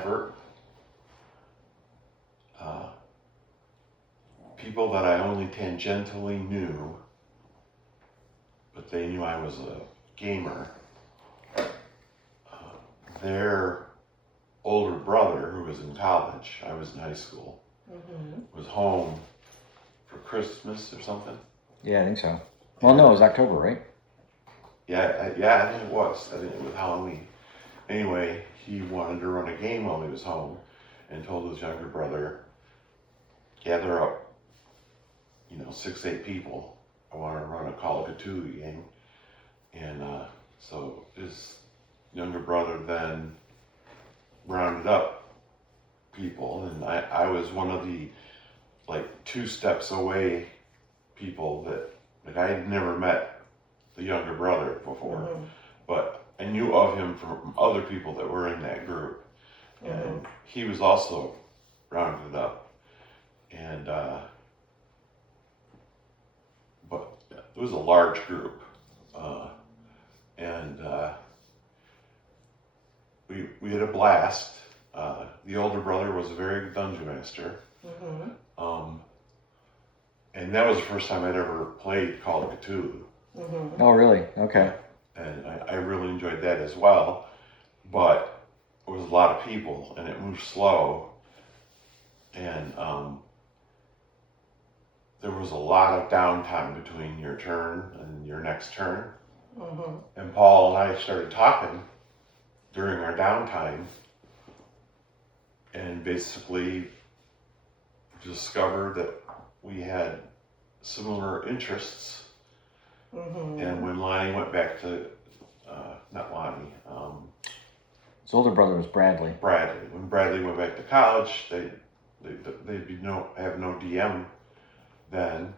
effort. People that I only tangentially knew, but they knew I was a gamer. Their older brother, who was in college, I was in high school, was home for Christmas or something. Yeah, I think so. Well, no, it was October, right? Yeah, I think it was. I think it was Halloween. Anyway, he wanted to run a game while he was home and told his younger brother, gather up, 6, 8 people. I want to run a Call of Cthulhu game. And so his younger brother then rounded up people, and I was one of the 2 steps away people that I had never met the younger brother before, but I knew of him from other people that were in that group, and he was also rounded up, and but it was a large group, and we had a blast. The older brother was a very good dungeon master. And that was the first time I'd ever played Call of Cthulhu. Oh, really? Okay. And I really enjoyed that as well. But it was a lot of people, and it moved slow. And there was a lot of downtime between your turn and your next turn. And Paul and I started talking during our downtime, and basically discovered that we had similar interests. And when Lonnie went back to, not Lonnie, his older brother was Bradley. Bradley. When Bradley went back to college, they'd have no DM then,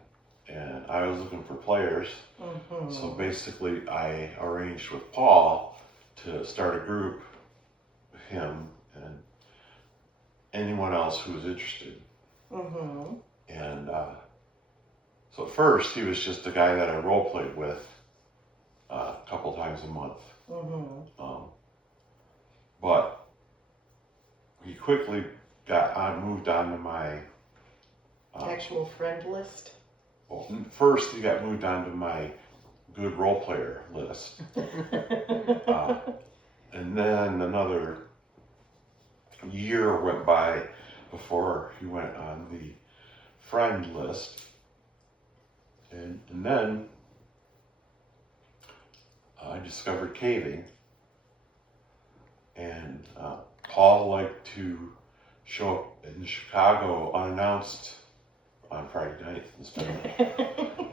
and I was looking for players. So basically, I arranged with Paul to start a group with him and anyone else who was interested. And so at first, he was just a guy that I role played with a couple times a month. But he quickly moved on to my actual friend list. Well, first he got moved on to my good role player list, and then another year went by before he went on the friend list, and then I discovered caving, and Paul liked to show up in Chicago unannounced on Friday night and spend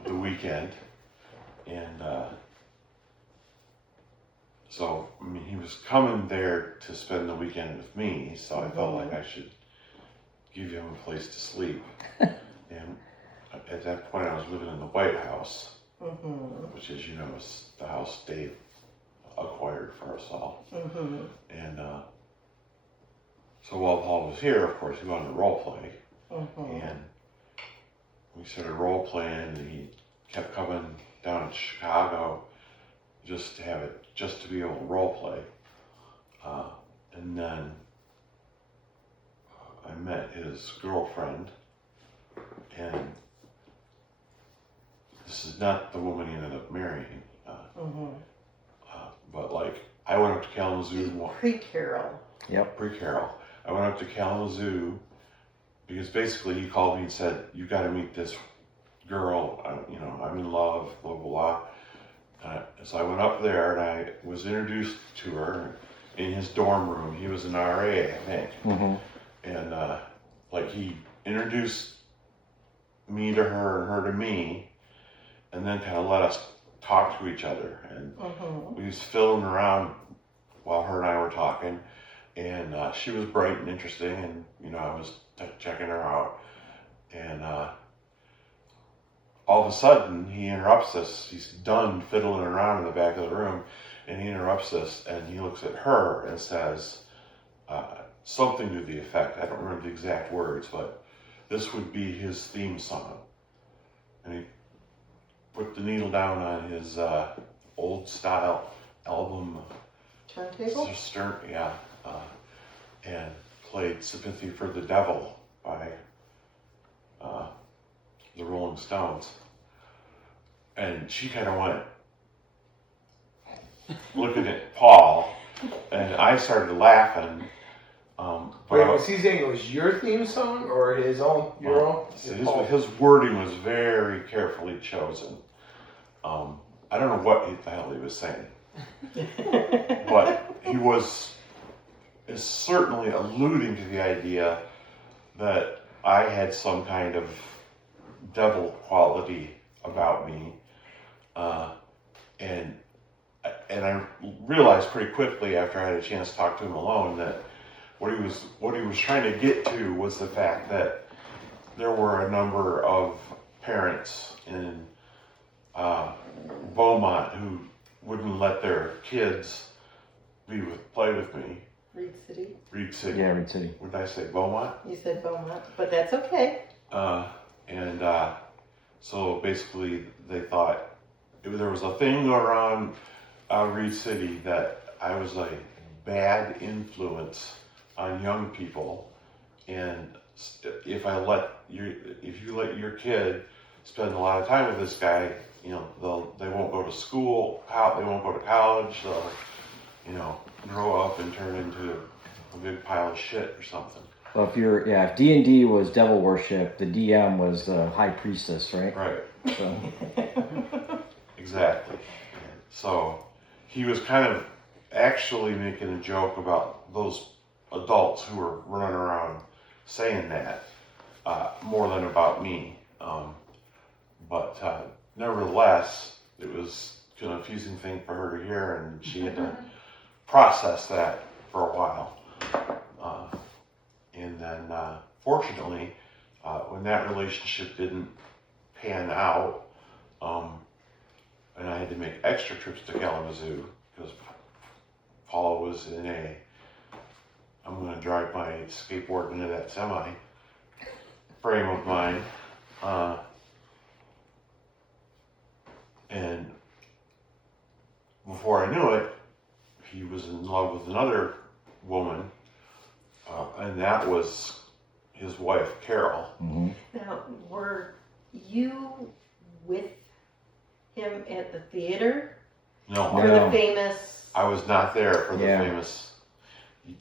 the weekend, and so I mean he was coming there to spend the weekend with me, so I felt like I should give him a place to sleep. And at that point I was living in the White House, which, as you know, is the house Dave acquired for us all. And so while Paul was here, of course, he wanted to role play, and we started role playing, and he kept coming down to Chicago just to be able to role play. And then I met his girlfriend, and this is not the woman he ended up marrying. But I went up to Kalamazoo. Pre-Carol. Yep. Pre-Carol. I went up to Kalamazoo because basically he called me and said, "You got to meet this girl. I'm in love." Blah blah blah. So I went up there and I was introduced to her in his dorm room. He was an RA, I think, and he introduced me to her and her to me, and then kind of let us talk to each other. And we was fiddling around while her and I were talking. And she was bright and interesting, and I was checking her out, and all of a sudden he interrupts us. He's done fiddling around in the back of the room, and he interrupts us, and he looks at her and says something to the effect, I don't remember the exact words, but this would be his theme song. And he put the needle down on his old style album Turntable? yeah. and played Sympathy for the Devil by the Rolling Stones. And she kind of went looking at Paul, and I started laughing. Wait, was he saying it was your theme song or his own? Your own? His wording was very carefully chosen. I don't know what the hell he was saying, but he is certainly alluding to the idea that I had some kind of devil quality about me, and I realized pretty quickly after I had a chance to talk to him alone that what he was trying to get to was the fact that there were a number of parents in Beaumont who wouldn't let their kids play with me. Reed City. Reed City. Yeah, Reed City. What did I say? Beaumont? You said Beaumont, but that's okay. So basically they thought there was a thing around Reed City that I was a bad influence on young people, and if you let your kid spend a lot of time with this guy, they won't go to school, they won't go to college, they'll grow up and turn into a big pile of shit or something. Well, if D&D was devil worship, the DM was the high priestess, right? Right. So. Exactly. So he was kind of actually making a joke about those adults who were running around saying that more than about me. But nevertheless, it was a confusing thing for her to hear, and she had to process that for a while. And then, fortunately, when that relationship didn't pan out, and I had to make extra trips to Kalamazoo because Paul was in I'm going to drive my skateboard into that semi frame of mine. And before I knew it, he was in love with another woman, and that was his wife, Carol. Mm-hmm. Now, were you with him at the theater? No, For the famous... I was not there for the Yeah. famous.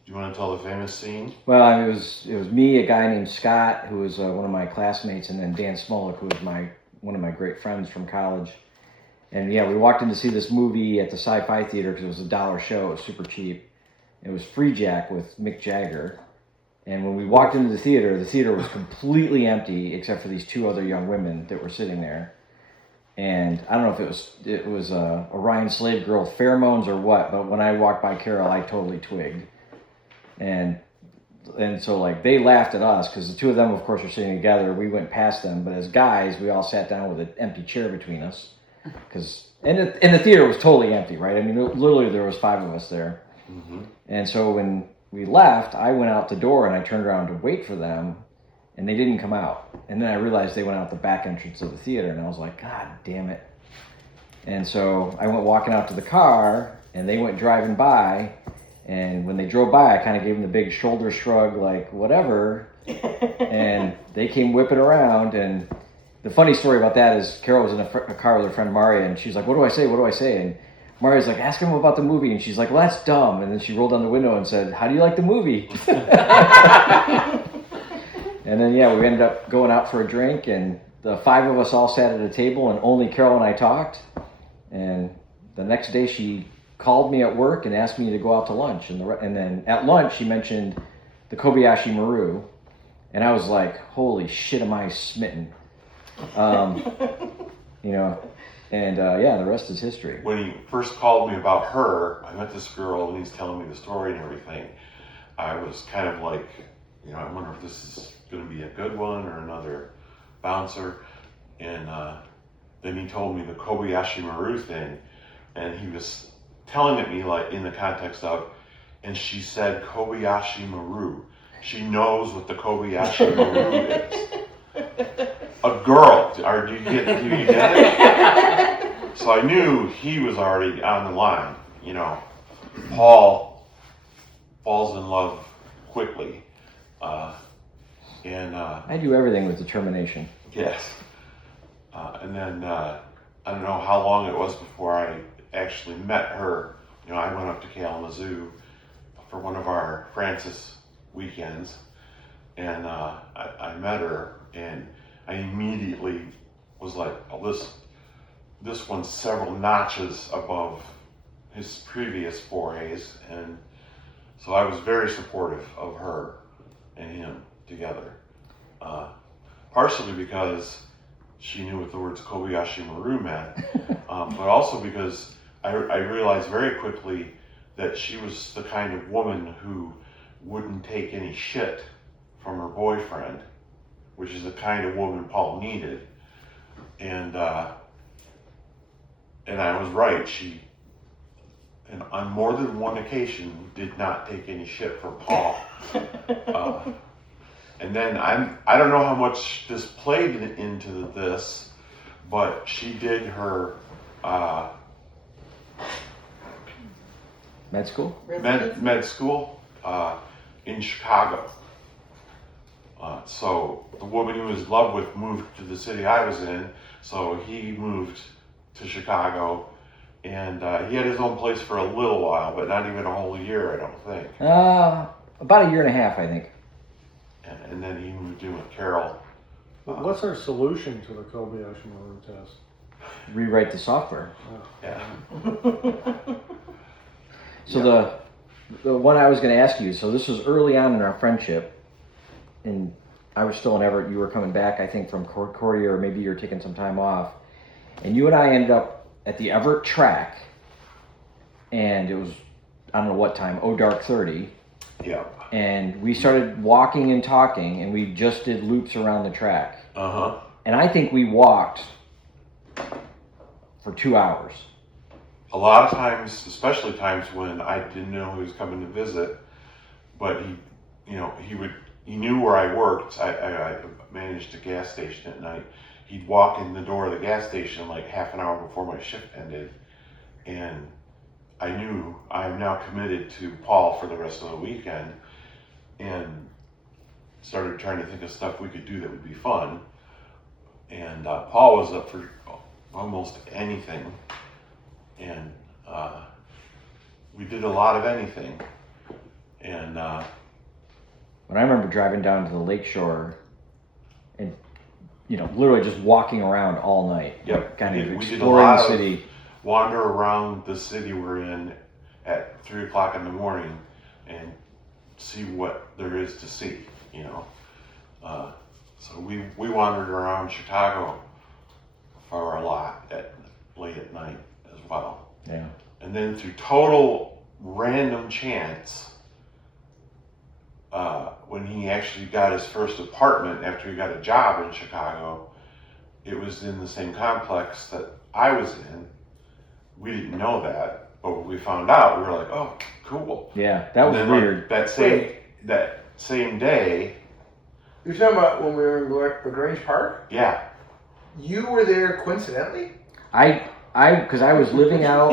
You want to tell the famous scene? Well, it was me, a guy named Scott, who was one of my classmates, and then Dan Smolik, who was one of my great friends from college. And yeah, we walked in to see this movie at the Sci-Fi Theater because it was $1 show. It was super cheap. It was Free Jack with Mick Jagger. And when we walked into the theater was completely empty except for these two other young women that were sitting there. And I don't know if it was a Orion Slave Girl pheromones or what, but when I walked by Carol, I totally twigged. And so like they laughed at us because the two of them, of course, were sitting together. We went past them, but as guys, we all sat down with an empty chair between us. And the theater was totally empty, right? I mean, literally there was 5 of us there. Mm-hmm. And so when we left, I went out the door and I turned around to wait for them, and they didn't come out. And then I realized they went out the back entrance of the theater, and I was like, God damn it. And so I went walking out to the car, and they went driving by, and when they drove by, I kind of gave them the big shoulder shrug, like, whatever, and they came whipping around, and the funny story about that is Carol was in a car with her friend Maria, and she's like, what do I say? And Maria's like, ask him about the movie. And she's like, well, that's dumb. And then she rolled down the window and said, how do you like the movie? And then, yeah, we ended up going out for a drink, and the 5 of us all sat at a table, and only Carol and I talked. And the next day she called me at work and asked me to go out to lunch. And then at lunch she mentioned the Kobayashi Maru. And I was like, holy shit, am I smitten? The rest is history. When he first called me about her, I met this girl and he's telling me the story and everything. I was kind of like, I wonder if this is going to be a good one or another bouncer. And then he told me the Kobayashi Maru thing, and he was telling it me like in the context of, and she said Kobayashi Maru. She knows what the Kobayashi Maru is. A girl. Do you get it? So I knew he was already on the line. Paul falls in love quickly. I do everything with determination. Yes. And then I don't know how long it was before I actually met her. You know, I went up to Kalamazoo for one of our Francis weekends, and I met her, and I immediately was like, oh, this one's several notches above his previous forays, and so I was very supportive of her and him together. Partially because she knew what the words Kobayashi Maru meant, but also because I realized very quickly that she was the kind of woman who wouldn't take any shit from her boyfriend, which is the kind of woman Paul needed. And I was right. She, and on more than one occasion, did not take any shit from Paul. And then I don't know how much this played into this, but she did her Med school? med school in Chicago. So the woman he was in love with moved to the city I was in, so he moved to Chicago, and he had his own place for a little while, but not even a whole year, I don't think. About a year and a half, I think. And then he moved in with Carol. What's our solution to the Kobayashi Maru test? Rewrite the software. Yeah. So the one I was going to ask you, so this was early on in our friendship, and I was still in Everett. You were coming back, I think, from Concordia, or maybe you were taking some time off. And you and I ended up at the Everett track, and it was, I don't know what time, dark 30. Yeah. And we started walking and talking, and we just did loops around the track. Uh-huh. And I think we walked for 2 hours. A lot of times, especially times when I didn't know he was coming to visit, but he knew where I worked. I managed a gas station at night. He'd walk in the door of the gas station like half an hour before my shift ended, and I knew I'm now committed to Paul for the rest of the weekend, and started trying to think of stuff we could do that would be fun. And Paul was up for almost anything, and we did a lot of anything. And when I remember driving down to the lakeshore and, literally just walking around all night. Yep. Kind of we did a exploring lot the of city. wander around the city we're in at 3 o'clock in the morning and see what there is to see, So we wandered around Chicago for a lot late at night as well. Yeah. And then through total random chance, when he actually got his first apartment after he got a job in Chicago, it was in the same complex that I was in. We didn't know that, but when we found out, we were like, "Oh, cool." Yeah, that was And then, weird. that same day, You're talking about when we were in LaGrange Park? yeah, You were there coincidentally? Because I was living out.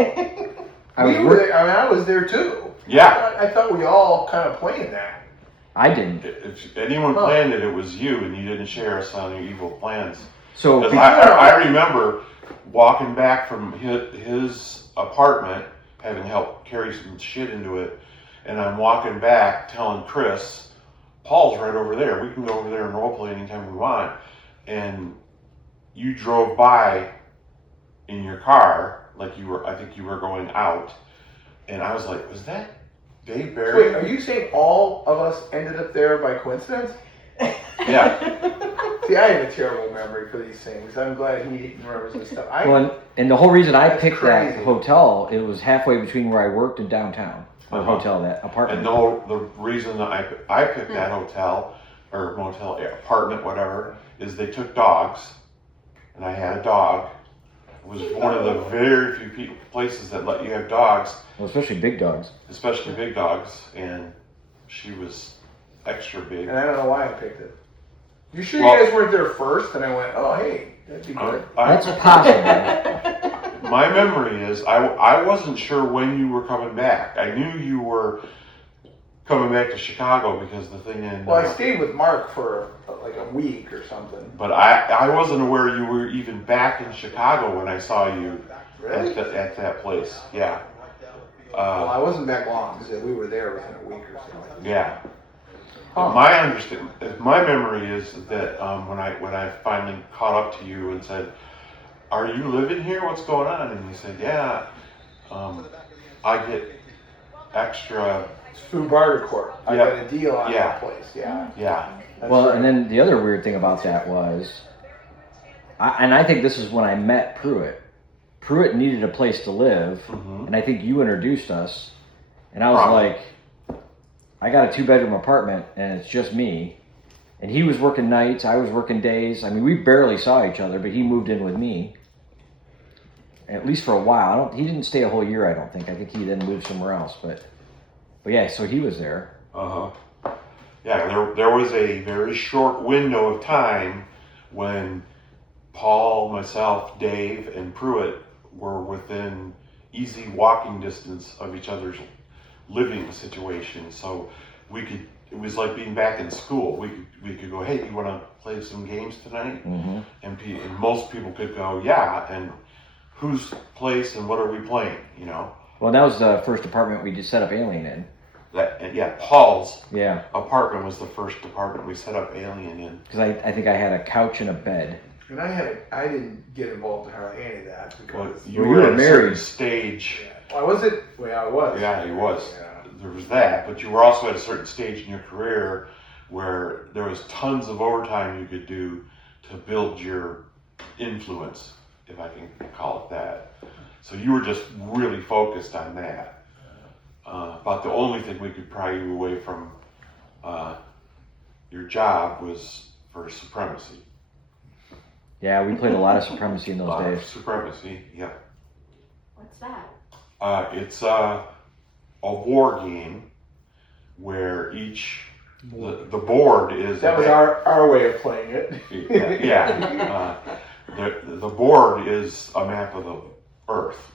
I was We were there. I mean, I was there too. yeah. I thought we all kind of planned that. I didn't. If anyone planned it, it was you, and you didn't share us on your evil plans. So 'Cause I remember walking back from his apartment, having helped carry some shit into it, and I'm walking back telling Chris, Paul's right over there. We can go over there and roleplay anytime we want. And you drove by in your car, like I think you were going out, and I was like, was that Dave Barry? Wait, are you saying all of us ended up there by coincidence? Yeah. See, I have a terrible memory for these things. I'm glad he remembers this stuff. and the whole reason I That's picked that crazy. hotel, it was halfway between where I worked and downtown. Or hotel, that apartment. And the reason that I picked that hotel, or motel, apartment, whatever, is they took dogs, and I had a dog. It was one of the very few places that let you have dogs, Well, especially big dogs. especially big dogs, and she was extra big. And I don't know why I picked it. You sure Well- you guys weren't there first? And I went, oh, hey, that'd be good. That's possible. My memory is I wasn't sure when you were coming back. I knew you were coming back to Chicago because the thing in. Well, I stayed with Mark for like a week or something. But I wasn't aware you were even back in Chicago when I saw you Really? at that place. Yeah. Well, I wasn't back long because we were there within a week or so. Yeah. Huh. My memory is that when I finally caught up to you and said, "Are you living here? What's going on?" And you said, "Yeah, I get extra." It's Food Barter Corp. I Yeah. got a deal on Yeah. that place. Yeah. Yeah. That's Well, right. and then the other weird thing about that was, I think this is when I met Pruitt. Pruitt needed a place to live, Mhm. and I think you introduced us, and I was Probably. like, I got a 2-bedroom apartment, and it's just me. And he was working nights, I was working days. I mean, we barely saw each other, but he moved in with me, at least for a while. He didn't stay a whole year, I don't think. I think he then moved somewhere else, but yeah, so he was there. Yeah, there was a very short window of time when Paul, myself, Dave, and Pruitt were within easy walking distance of each other's living situation. So it was like being back in school. We could go, "Hey, you want to play some games tonight?" Mm-hmm. And most people could go, "Yeah," and whose place and what are we playing, you know? Well, that was the first apartment we just set up Alien in. Paul's Yeah, apartment was the first apartment we set up Alien in. because I think I had a couch and a bed. And I didn't get involved in hardly any of that Well, because. you Well, were you were at a married. certain stage. Why was it? Well, I was. Yeah, he was. Yeah. There was that, but you were also at a certain stage in your career where there was tons of overtime you could do to build your influence, if I can call it that. So you were just really focused on that. About the only thing we could pry you away from your job was for supremacy. Yeah, we played a lot of Supremacy in those days. Supremacy, yeah. What's that? It's a war game where the board is That was our way of playing it. yeah. The board is a map of the Earth.